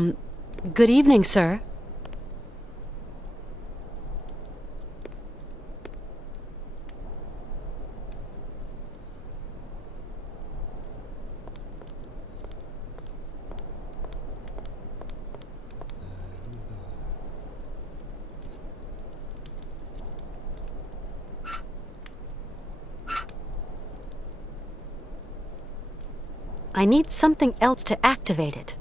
Good evening, sir. I need something else to activate it.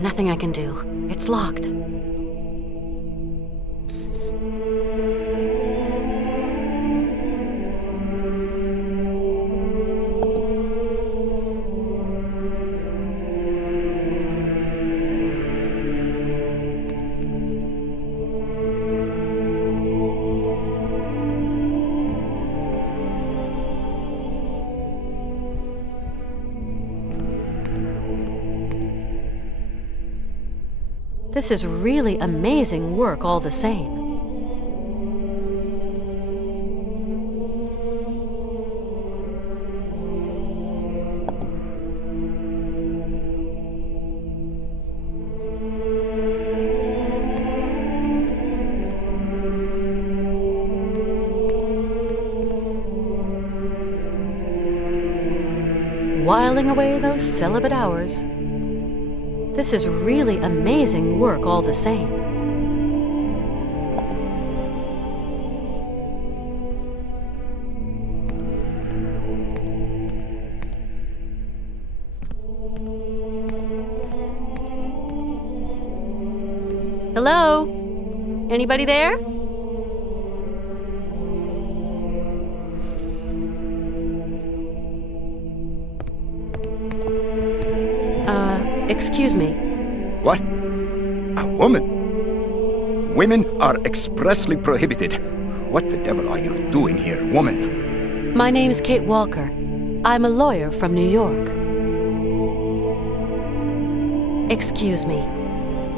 Nothing I can do. It's locked. This is really amazing work all the same. Whiling away those celibate hours. This is really amazing work all the same. Hello? Anybody there? Excuse me. What? A woman? Women are expressly prohibited. What the devil are you doing here, woman? My name's Kate Walker. I'm a lawyer from New York. Excuse me,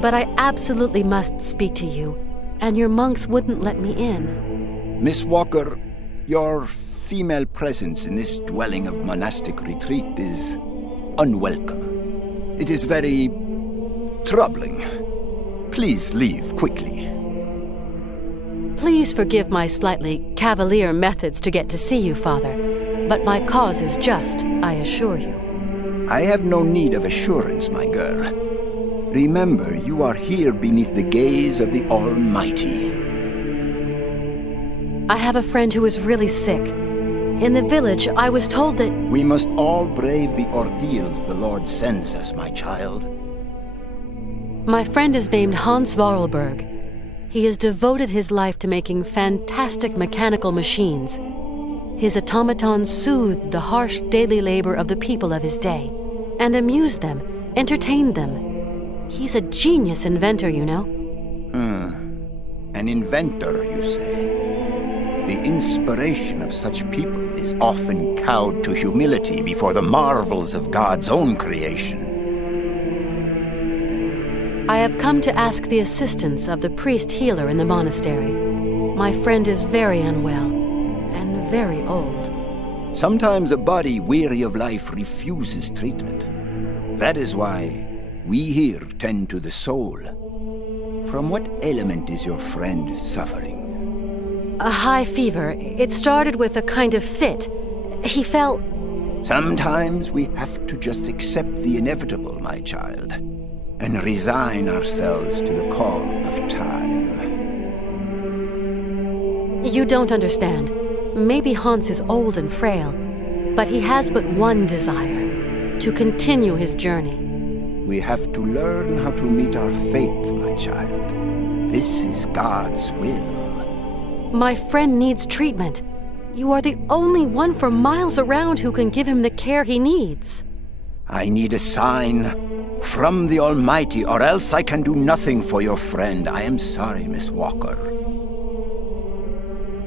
but I absolutely must speak to you, and your monks wouldn't let me in. Miss Walker, your female presence in this dwelling of monastic retreat is unwelcome. It is very troubling. Please leave quickly. Please forgive my slightly cavalier methods to get to see you, Father, but my cause is just, I assure you. I have no need of assurance, my girl. Remember, you are here beneath the gaze of the Almighty. I have a friend who is really sick. In the village, I was told that... We must all brave the ordeals the Lord sends us, my child. My friend is named Hans Vorarlberg. He has devoted his life to making fantastic mechanical machines. His automatons soothed the harsh daily labor of the people of his day, and amused them, entertained them. He's a genius inventor, you know. An inventor, you say? The inspiration of such people is often cowed to humility before the marvels of God's own creation. I have come to ask the assistance of the priest healer in the monastery. My friend is very unwell and very old. Sometimes a body weary of life refuses treatment. That is why we here tend to the soul. From what ailment is your friend suffering? A high fever. It started with a kind of fit. He felt... Sometimes we have to just accept the inevitable, my child, and resign ourselves to the call of time. You don't understand. Maybe Hans is old and frail, but he has but one desire, to continue his journey. We have to learn how to meet our fate, my child. This is God's will. My friend needs treatment. You are the only one for miles around who can give him the care he needs. I need a sign from the Almighty, or else I can do nothing for your friend. I am sorry, Miss Walker.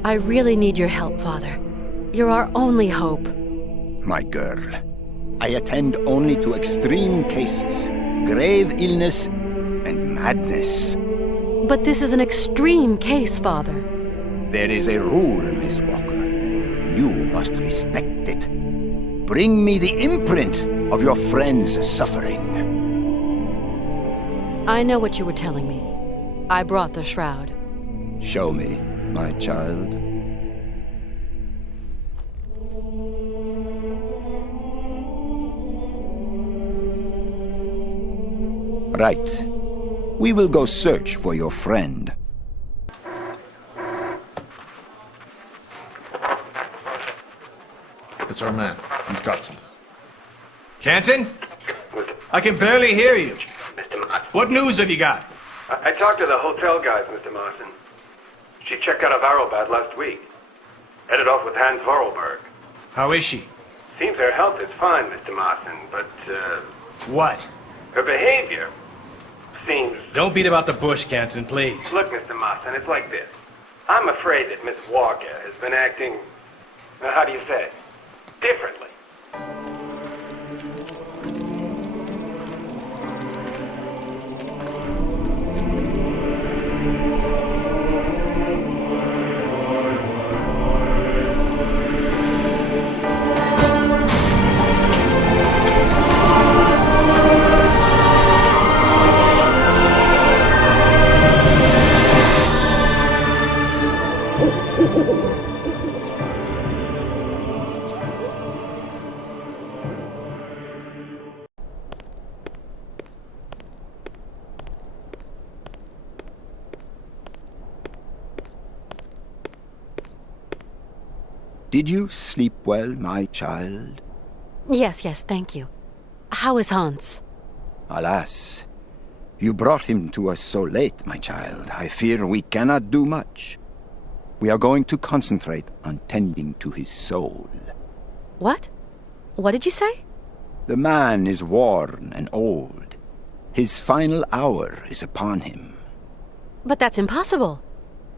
I really need your help, Father. You're our only hope. My girl, I attend only to extreme cases, grave illness, and madness. But this is an extreme case, Father. There is a rule, Miss Walker. You must respect it. Bring me the imprint of your friend's suffering. I know what you were telling me. I brought the shroud. Show me, my child. Right. We will go search for your friend. It's our man. He's got something. Canton? I can barely hear you. Mr. Martin. What news have you got? I talked to the hotel guys, Mr. Martin. She checked out of Arrowbad last week. Headed off with Hans Vorarlberg. How is she? Seems her health is fine, Mr. Martin, but, What? her behavior seems... Don't beat about the bush, Canton, please. Look, Mr. Martin, it's like this. I'm afraid that Miss Walker has been acting, how do you say, differently. Did you sleep well, my child? Yes, thank you. How is Hans? Alas, you brought him to us so late, my child. I fear we cannot do much. We are going to concentrate on tending to his soul. What? What did you say? The man is worn and old. His final hour is upon him. But that's impossible.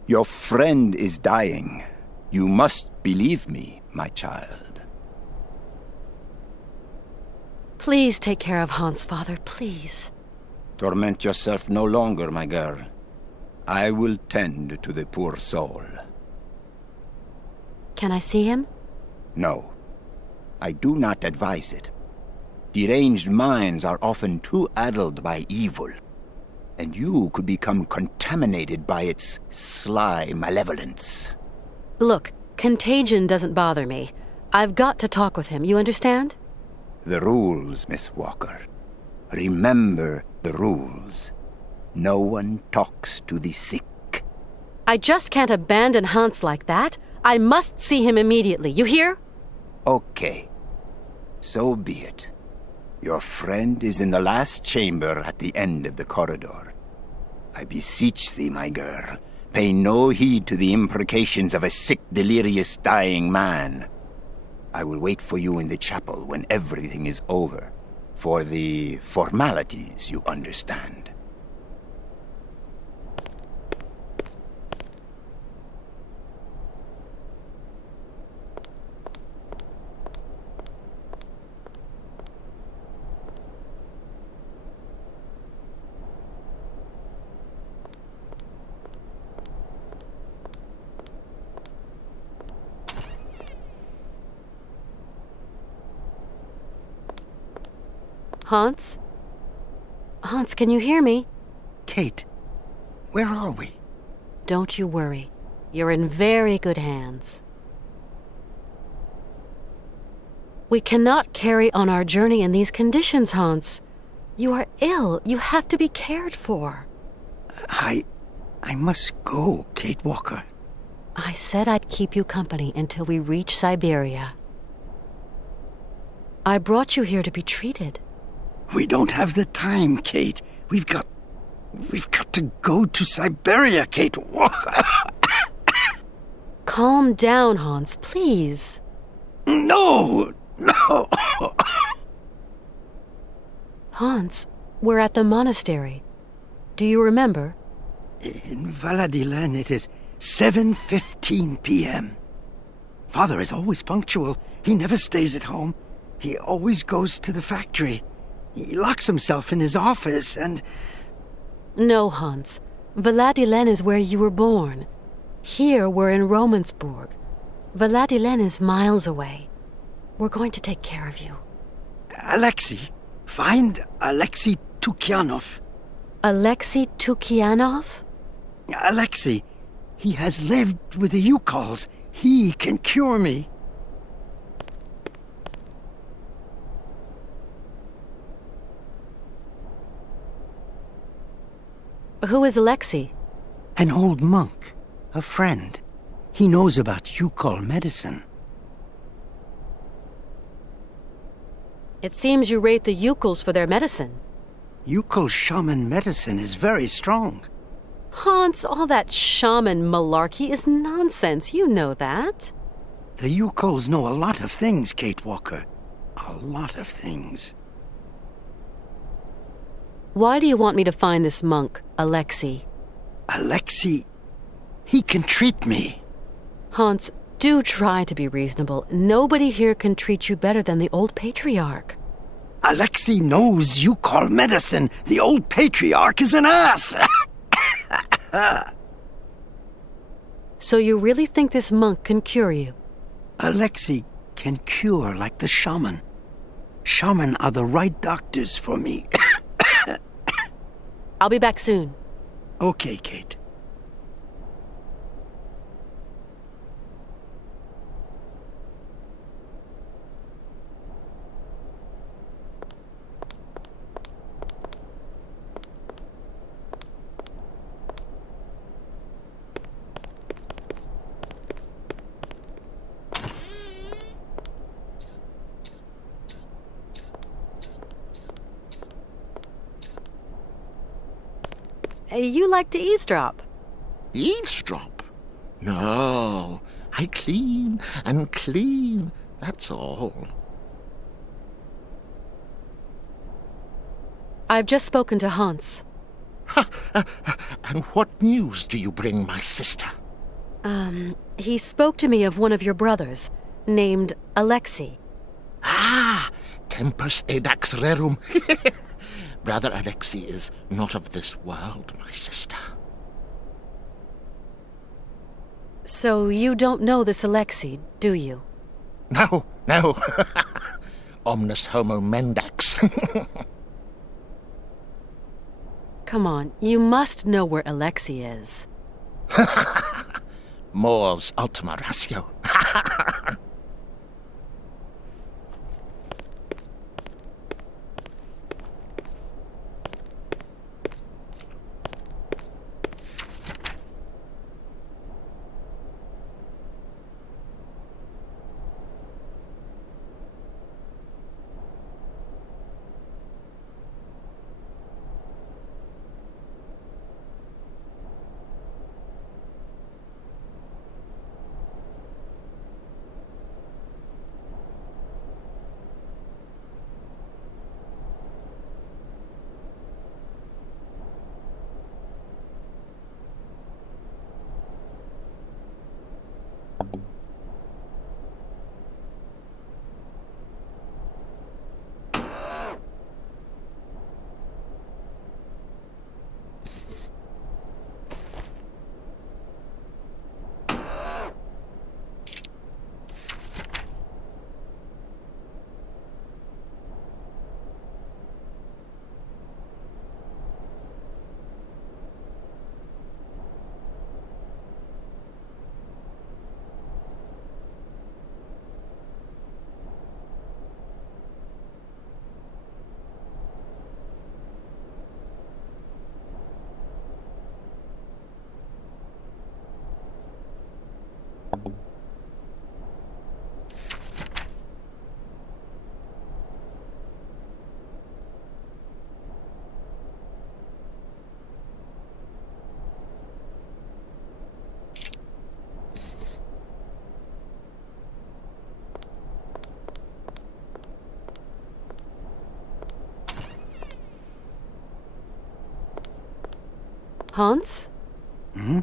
Your friend is dying. You must believe me, my child. Please take care of Hans, Father, please. Torment yourself no longer, my girl. I will tend to the poor soul. Can I see him? No. I do not advise it. Deranged minds are often too addled by evil, and you could become contaminated by its sly malevolence. Look, contagion doesn't bother me. I've got to talk with him, you understand? The rules, Miss Walker. Remember the rules. No one talks to the sick. I just can't abandon Hans like that. I must see him immediately, you hear? Okay. So be it. Your friend is in the last chamber at the end of the corridor. I beseech thee, my girl, pay no heed to the imprecations of a sick, delirious, dying man. I will wait for you in the chapel when everything is over. For the formalities, you understand. Hans? Hans, can you hear me? Kate, where are we? Don't you worry. You're in very good hands. We cannot carry on our journey in these conditions, Hans. You are ill. You have to be cared for. I must go, Kate Walker. I said I'd keep you company until we reach Syberia. I brought you here to be treated. We don't have the time, Kate. We've got to go to Syberia, Kate Walker. Calm down, Hans, please. No. Hans, we're at the monastery. Do you remember? In Valladolid, it is 7:15 p.m. Father is always punctual. He never stays at home. He always goes to the factory. He locks himself in his office and... No, Hans. Valladolid is where you were born. Here we're in Romansburg. Valladolid is miles away. We're going to take care of you. Alexei. Find Alexei Tukyanov. Alexei Tukyanov? Alexei. He has lived with the Yukols. He can cure me. Who is Alexei? An old monk. A friend. He knows about Yukol medicine. It seems you rate the Yukols for their medicine. Yukol shaman medicine is very strong. Hans, all that shaman malarkey is nonsense. You know that. The Yukols know a lot of things, Kate Walker. A lot of things. Why do you want me to find this monk, Alexei? Alexei, he can treat me. Hans, do try to be reasonable. Nobody here can treat you better than the old patriarch. Alexei knows Yukol medicine. The old patriarch is an ass. So you really think this monk can cure you? Alexei can cure like the shaman. Shaman are the right doctors for me. I'll be back soon. Okay, Kate. You like to eavesdrop. Eavesdrop? No, I clean and clean, that's all. I've just spoken to Hans. And what news do you bring, my sister? He spoke to me of one of your brothers, named Alexei. Ah, tempus edax rerum. Brother Alexei is not of this world, my sister. So you don't know this Alexei, do you? No. Omnis homo mendax. Come on, you must know where Alexei is. Mors ultima ratio. Hans? Hmm?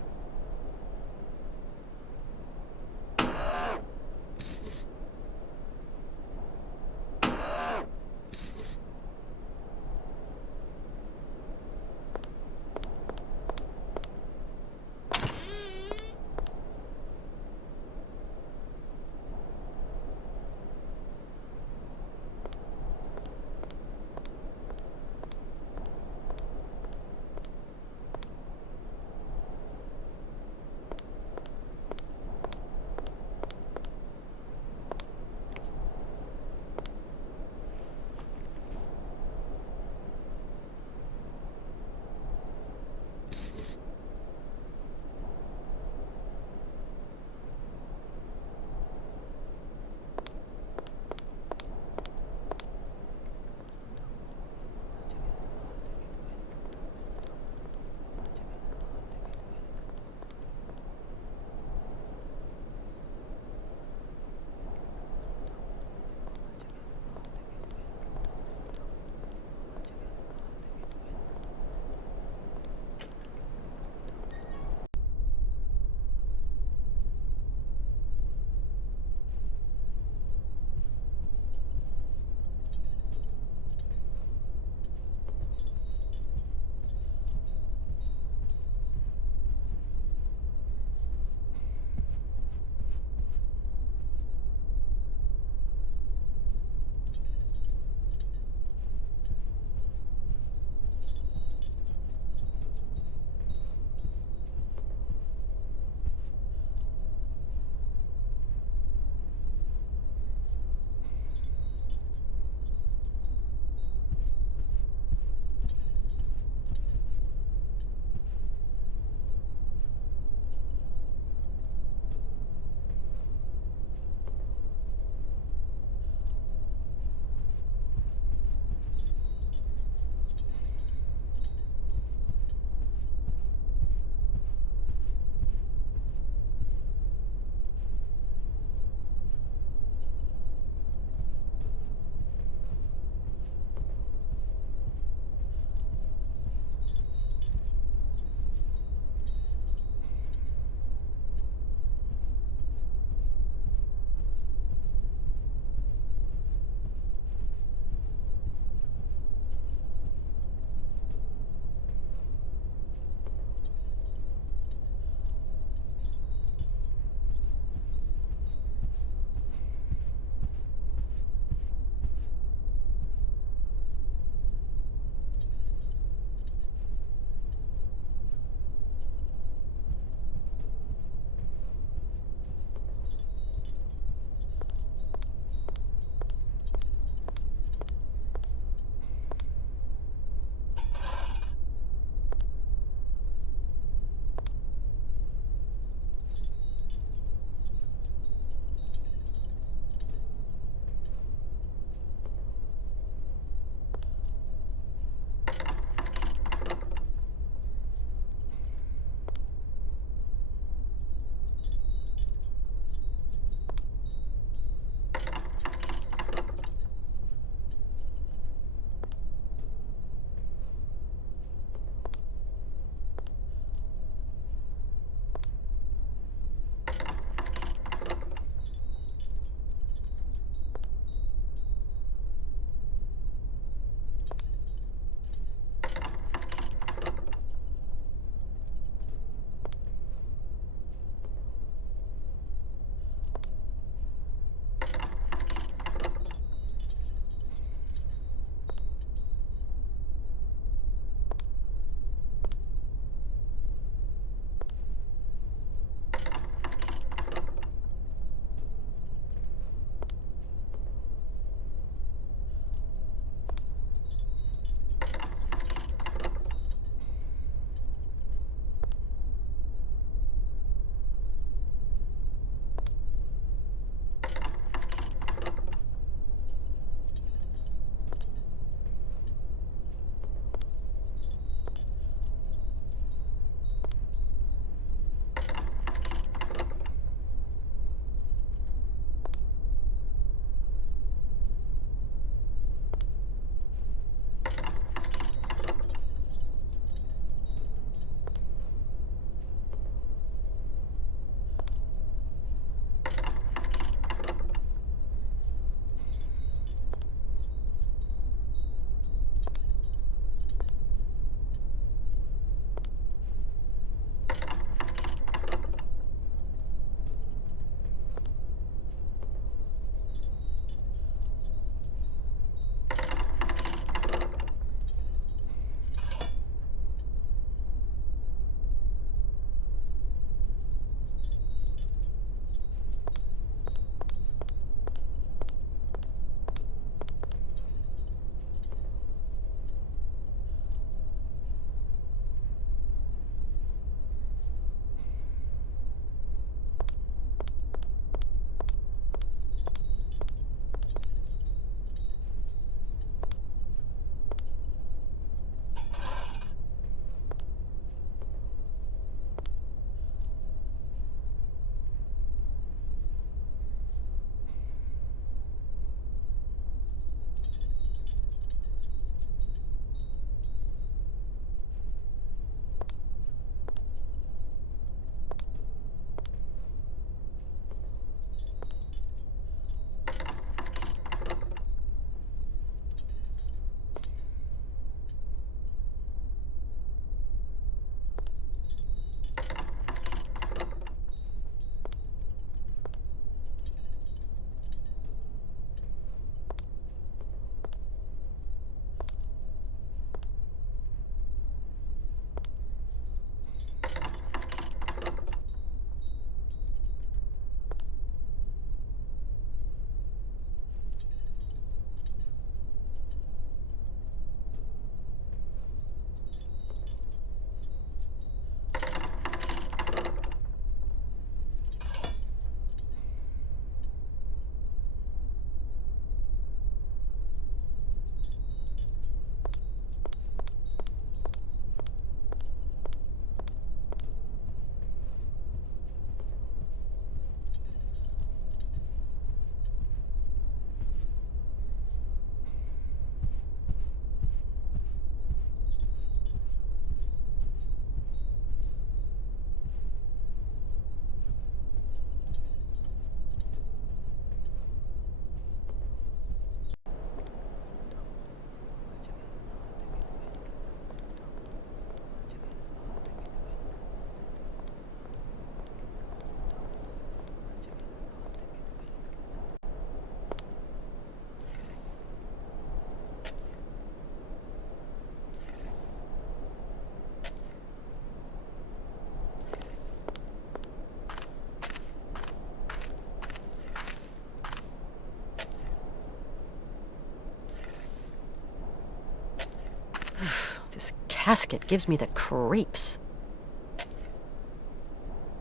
casket gives me the creeps.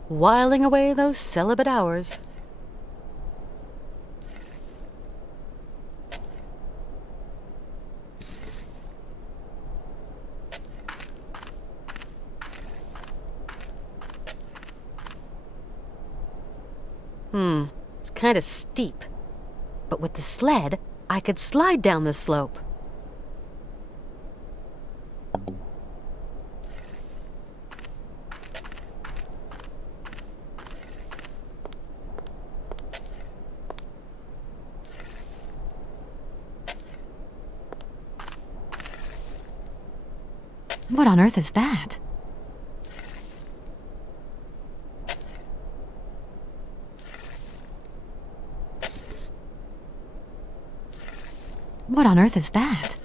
Whiling away those celibate hours. It's kind of steep. But with the sled, I could slide down the slope. What on earth is that? What on earth is that?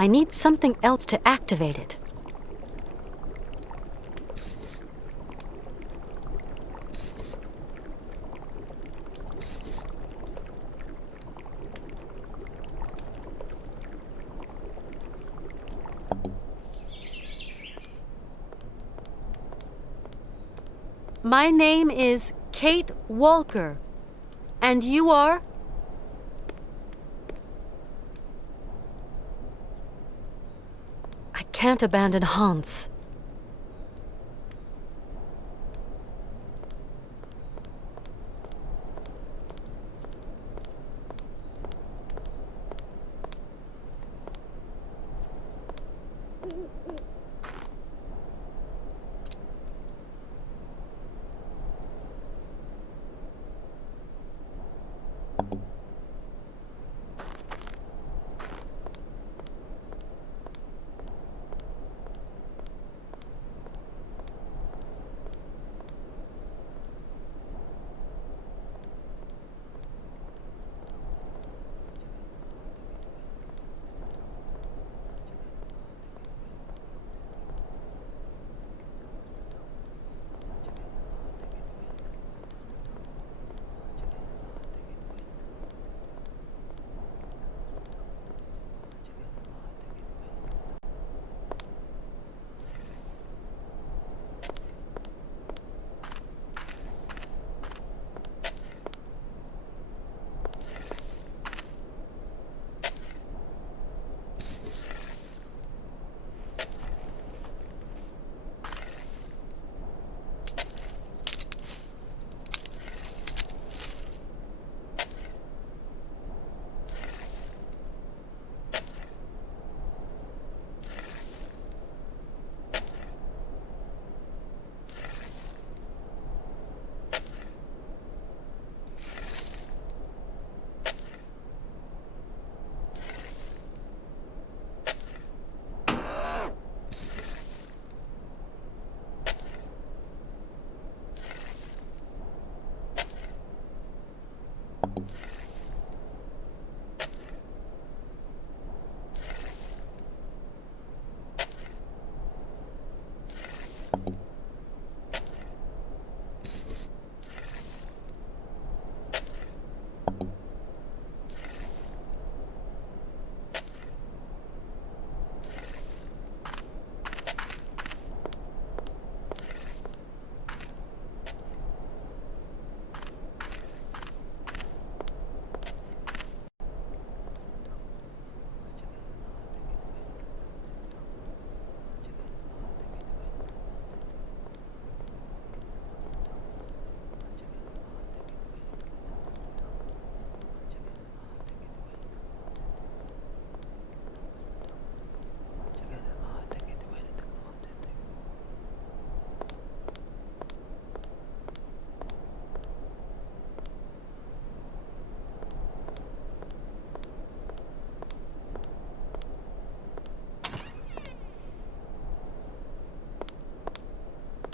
I need something else to activate it. My name is Kate Walker. And you are? I can't abandon Hans.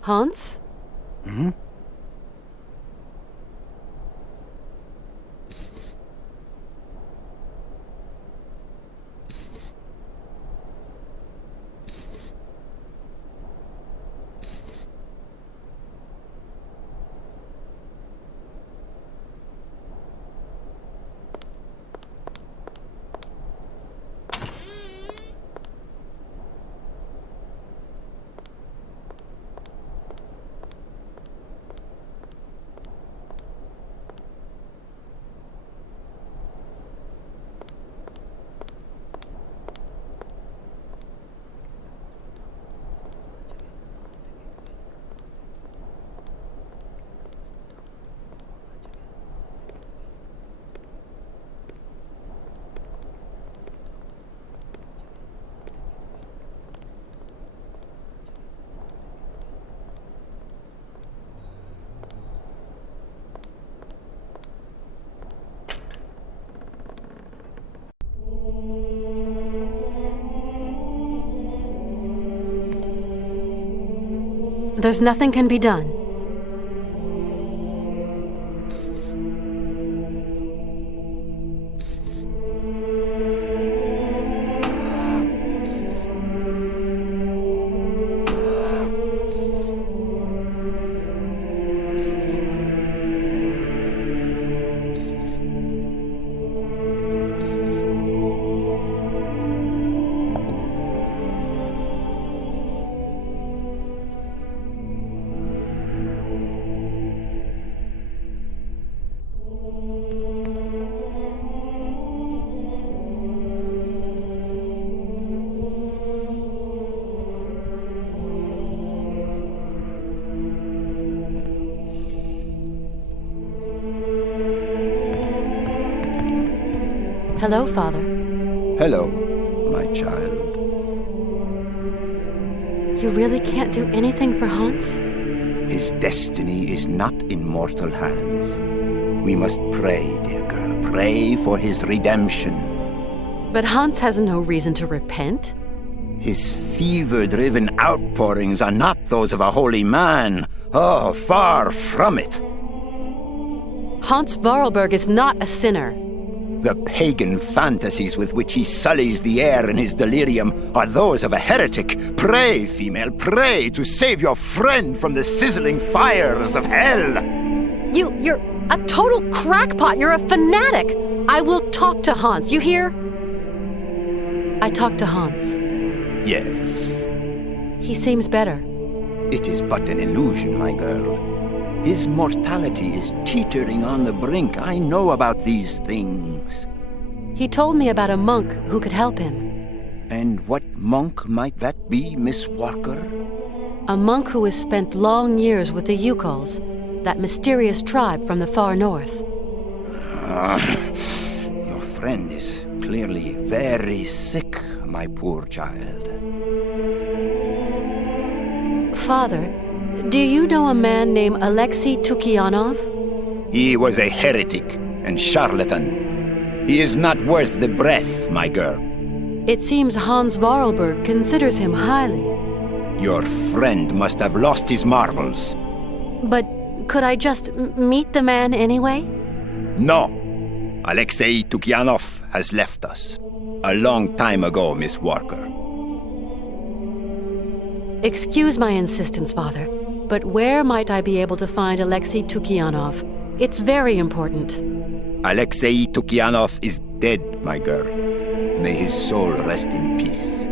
Hans? Hmm? There's nothing can be done. Hello, Father. Hello, my child. You really can't do anything for Hans? His destiny is not in mortal hands. We must pray, dear girl. Pray for his redemption. But Hans has no reason to repent. His fever-driven outpourings are not those of a holy man. Oh, far from it. Hans Vorarlberg is not a sinner. The pagan fantasies with which he sullies the air in his delirium are those of a heretic. Pray, female, pray to save your friend from the sizzling fires of hell. You're a total crackpot. You're a fanatic. I will talk to Hans. You hear? I talked to Hans. Yes. He seems better. It is but an illusion, my girl. His mortality is teetering on the brink. I know about these things. He told me about a monk who could help him. And what monk might that be, Miss Walker? A monk who has spent long years with the Yukols, that mysterious tribe from the far north. Your friend is clearly very sick, my poor child. Father, do you know a man named Alexei Tukianov? He was a heretic and charlatan. He is not worth the breath, my girl. It seems Hans Vorarlberg considers him highly. Your friend must have lost his marbles. But could I just meet the man anyway? No, Alexei Tukyanov has left us. A long time ago, Miss Walker. Excuse my insistence, Father, but where might I be able to find Alexei Tukyanov? It's very important. Alexei Tukyanov is dead, my girl. May his soul rest in peace.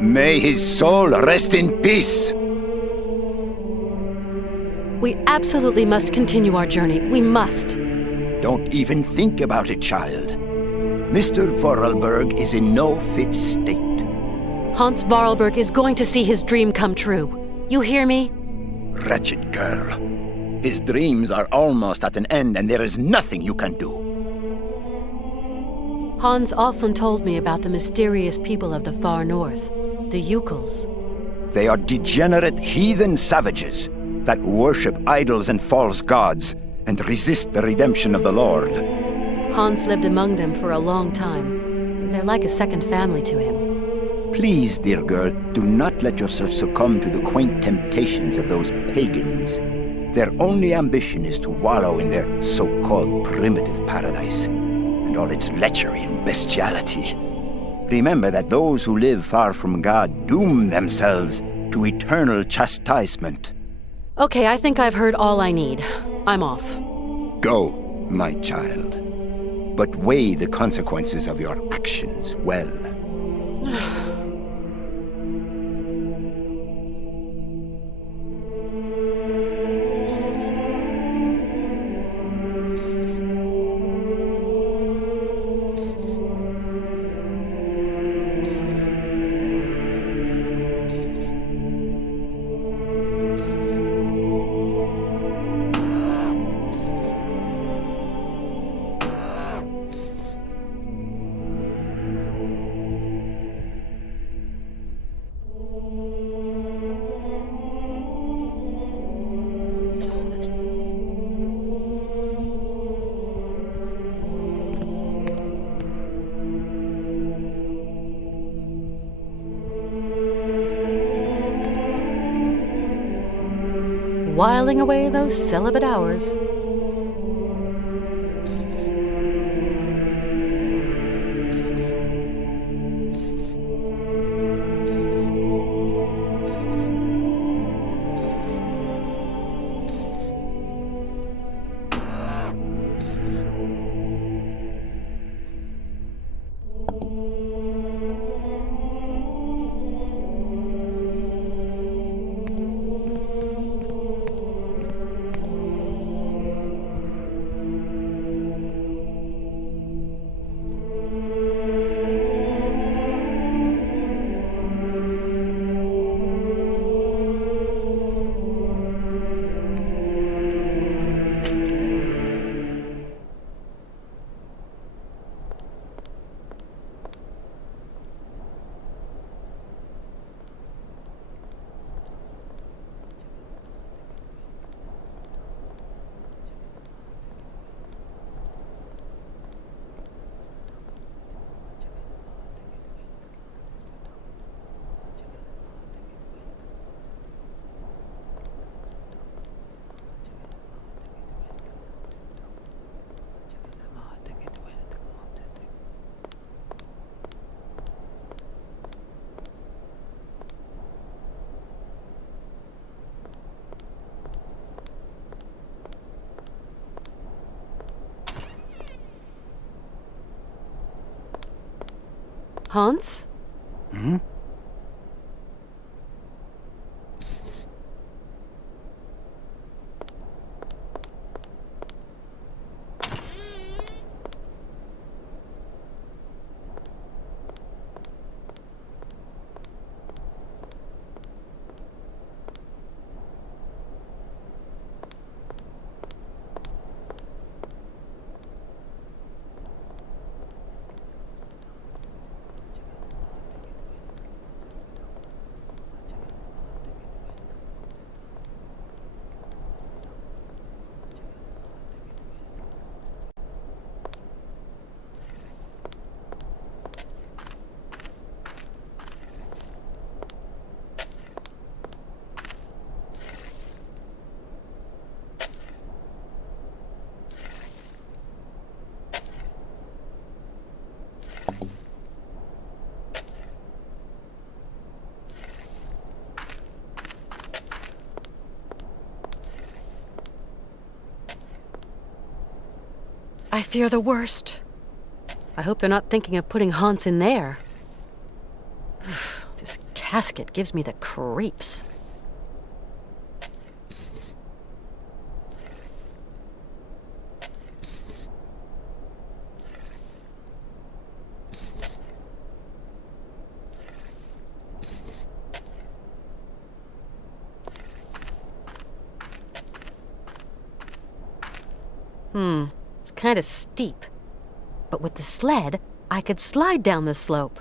May his soul rest in peace! We absolutely must continue our journey. We must. Don't even think about it, child. Mr. Vorarlberg is in no fit state. Hans Vorarlberg is going to see his dream come true. You hear me? Wretched girl. His dreams are almost at an end, and there is nothing you can do. Hans often told me about the mysterious people of the far north, the Yukels. They are degenerate heathen savages that worship idols and false gods and resist the redemption of the Lord. Hans lived among them for a long time. They're like a second family to him. Please, dear girl, do not let yourself succumb to the quaint temptations of those pagans. Their only ambition is to wallow in their so-called primitive paradise, and all its lechery and bestiality. Remember that those who live far from God doom themselves to eternal chastisement. Okay, I think I've heard all I need. I'm off. Go, my child. But weigh the consequences of your actions well. Whiling away those celibate hours. Hans? Hmm? I fear the worst. I hope they're not thinking of putting Hans in there. This casket gives me the creeps. It's kind of steep. But with the sled, I could slide down the slope.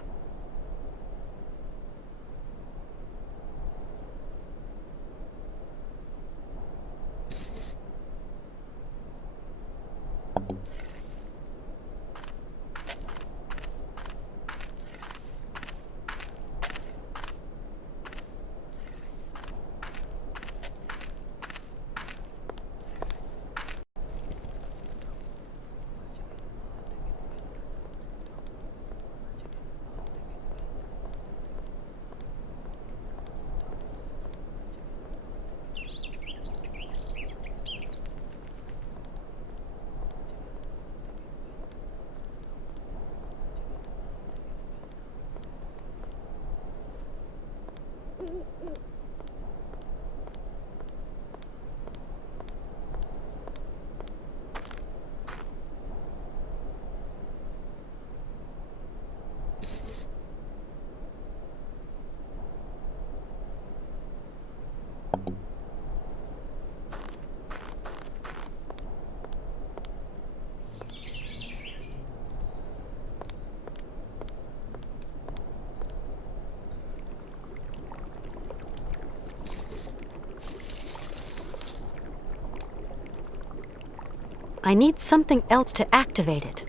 I need something else to activate it.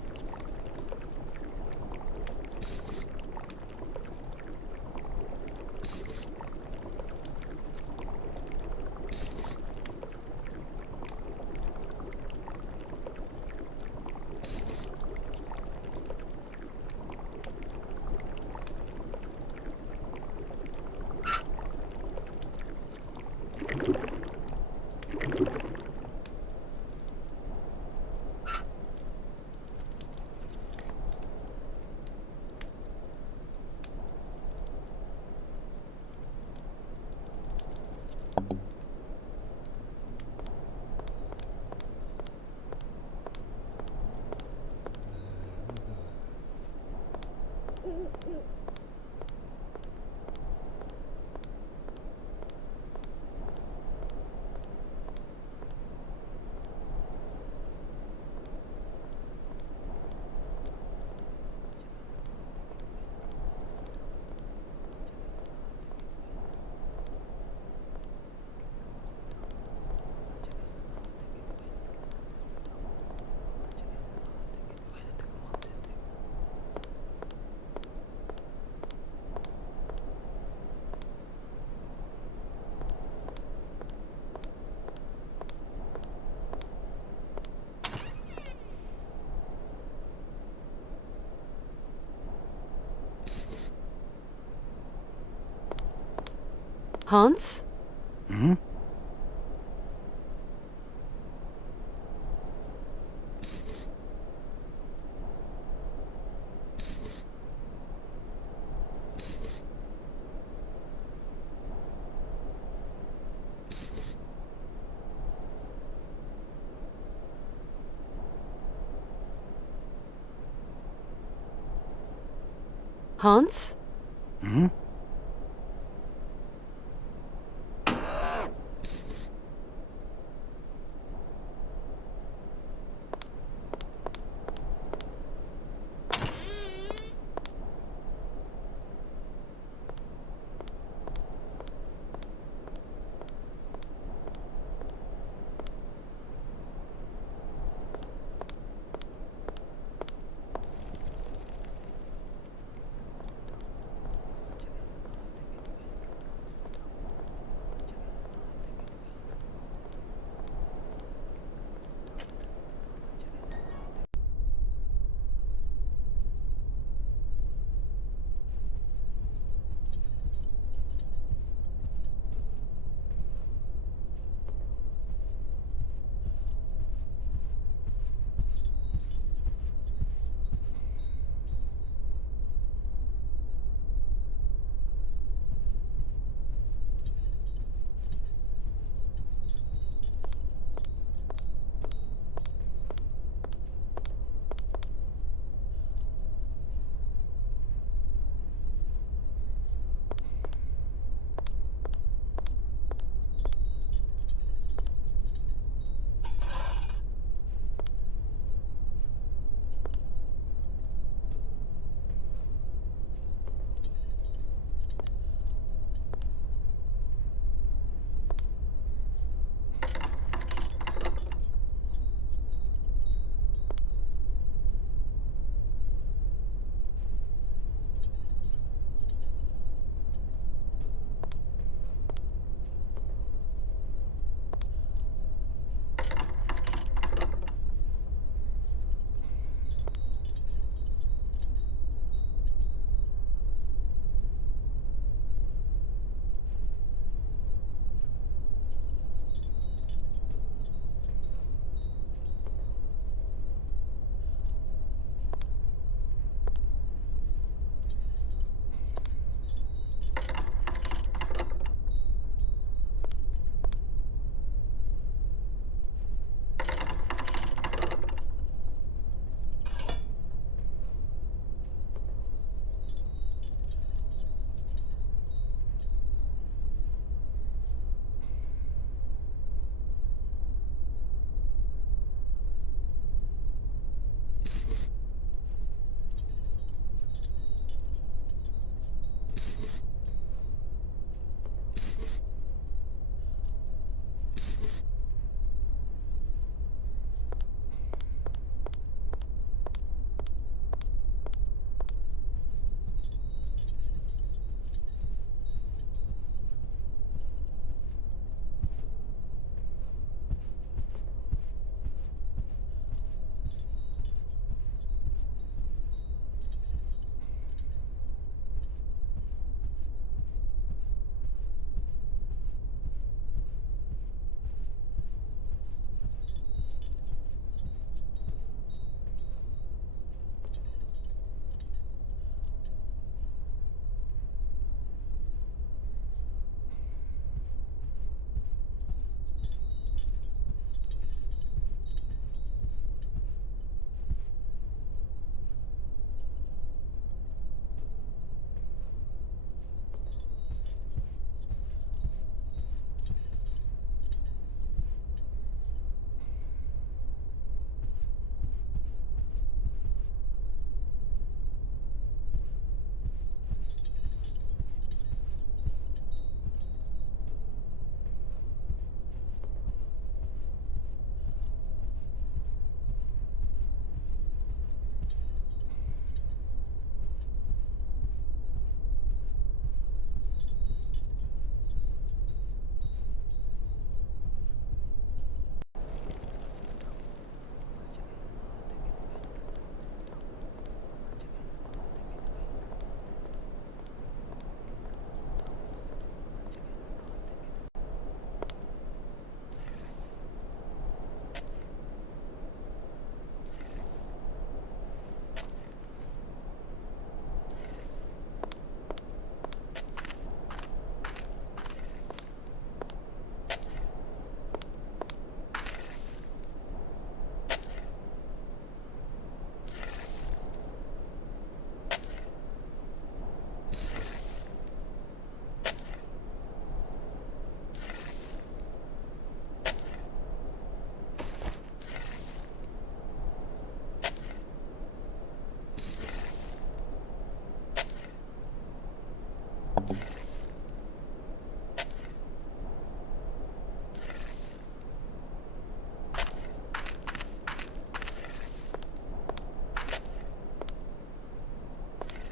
Hans? Hmm? Hans? Hmm?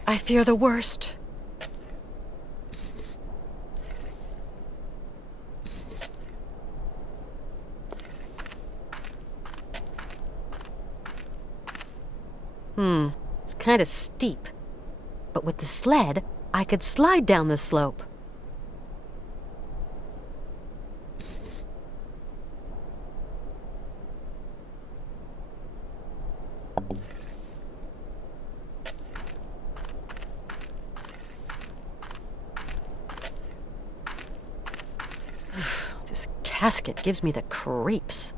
I fear the worst. It's kind of steep. But with the sled, I could slide down the slope. This casket gives me the creeps.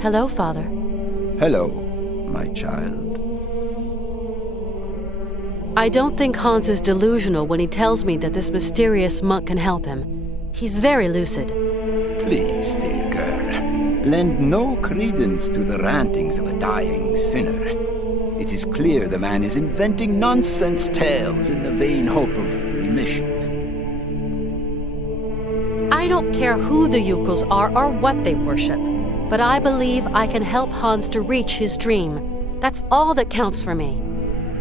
Hello, Father. Hello, my child. I don't think Hans is delusional when he tells me that this mysterious monk can help him. He's very lucid. Please, dear girl, lend no credence to the rantings of a dying sinner. It is clear the man is inventing nonsense tales in the vain hope of remission. I don't care who the Yukos are or what they worship, but I believe I can help Hans to reach his dream. That's all that counts for me.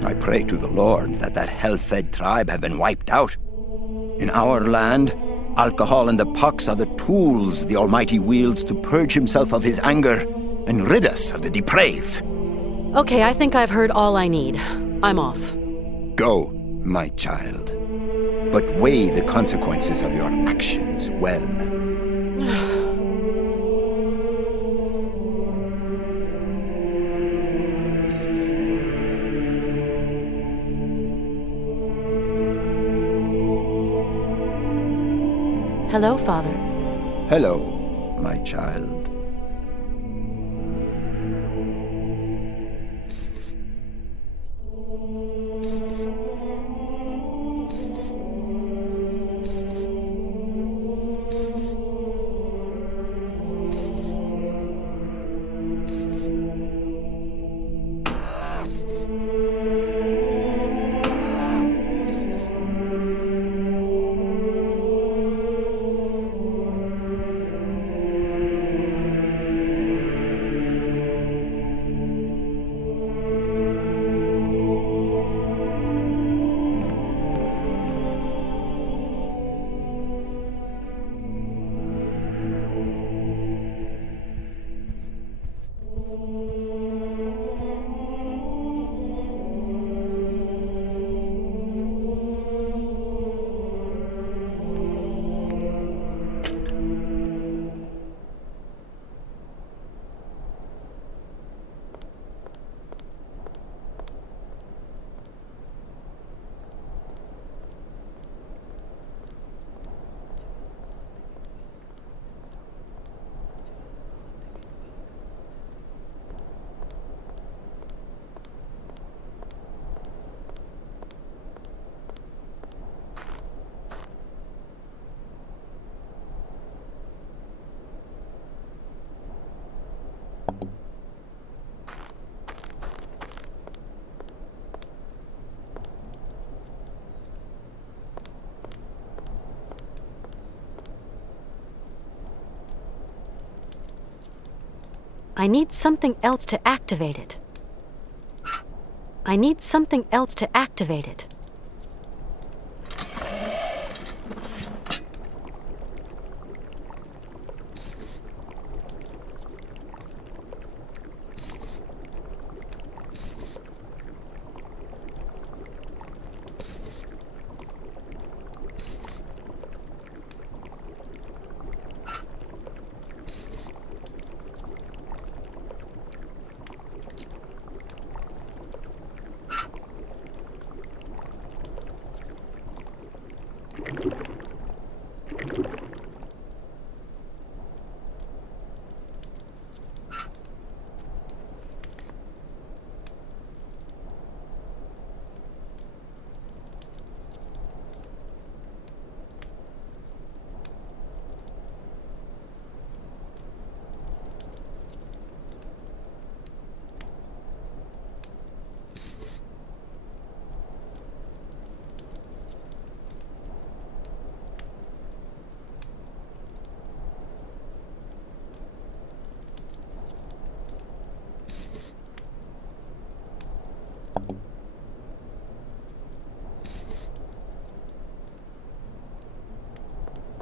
I pray to the Lord that hell-fed tribe have been wiped out. In our land, alcohol and the pox are the tools the Almighty wields to purge himself of his anger and rid us of the depraved. Okay, I think I've heard all I need. I'm off. Go, my child, but weigh the consequences of your actions well. Hello, Father. Hello, my child. I need something else to activate it. I need something else to activate it.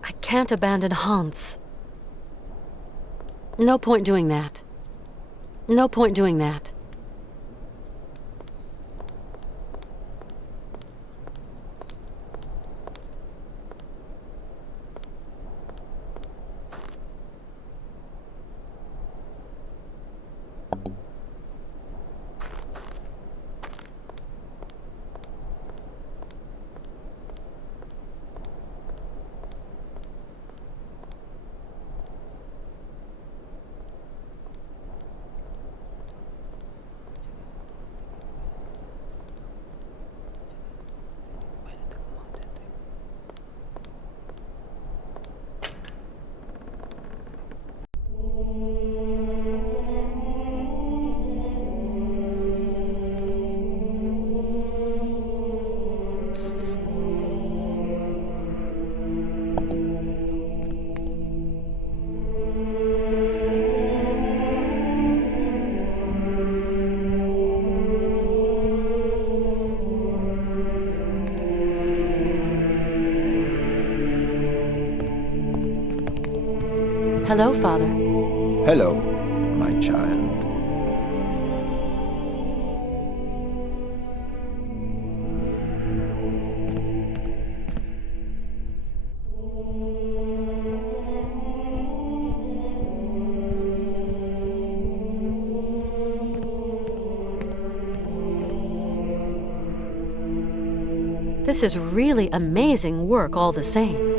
I can't abandon Hans. No point doing that. No point doing that. Hello, Father. Hello, my child. This is really amazing work all the same.